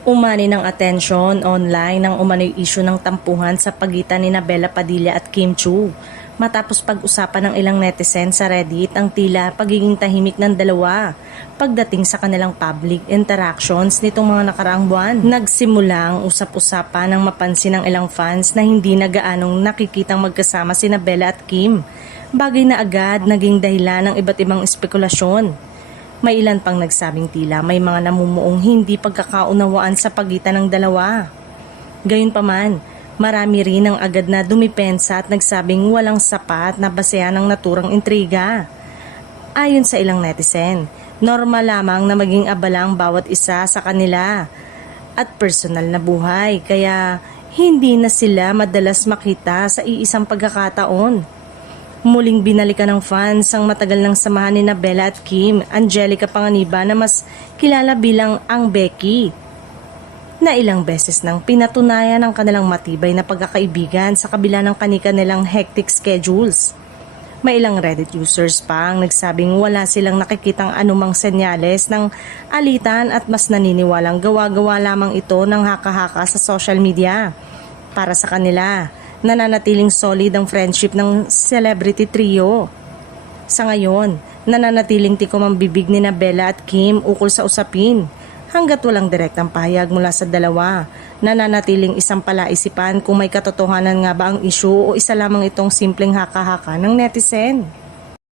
Umani ng atensyon online ng umano'y isyu ng tampuhan sa pagitan ni Bella Padilla at Kim Chiu. Matapos pag-usapan ng ilang netizen sa Reddit ang tila pagiging tahimik ng dalawa pagdating sa kanilang public interactions nitong mga nakaraang buwan. Nagsimula ang usap-usapan nang mapansin ng ilang fans na hindi na gaanong nakikitang magkasama sina Bella at Kim, bagay na agad naging dahilan ng iba't ibang espekulasyon. May ilan pang nagsabing tila may mga namumuong hindi pagkakaunawaan sa pagitan ng dalawa. Gayunpaman, marami rin ang agad na dumipensa at nagsabing walang sapat na basehan ng naturang intriga. Ayon sa ilang netizen, normal lamang na maging abala ang bawat isa sa kanila at personal na buhay, kaya hindi na sila madalas makita sa iisang pagkakataon. Muling binalikan ng fans ang matagal ng samahan ni Bella at Kim, Angelica Panganiban na mas kilala bilang ang Becky, na ilang beses nang pinatunayan ang kanilang matibay na pagkakaibigan sa kabila ng kani-kanilang hectic schedules. May ilang Reddit users pa ang nagsabing wala silang nakikitang anumang senyales ng alitan at mas naniniwalang gawa-gawa lamang ito ng haka-haka sa social media. Para sa kanila, nananatiling solid ang friendship ng celebrity trio. Sa ngayon, nananatiling tikom ang bibig ni Bella at Kim ukol sa usapin. Hanggat walang direktang pahayag mula sa dalawa, nananatiling isang palaisipan kung may katotohanan nga ba ang issue o isa lamang itong simpleng haka-haka ng netizen.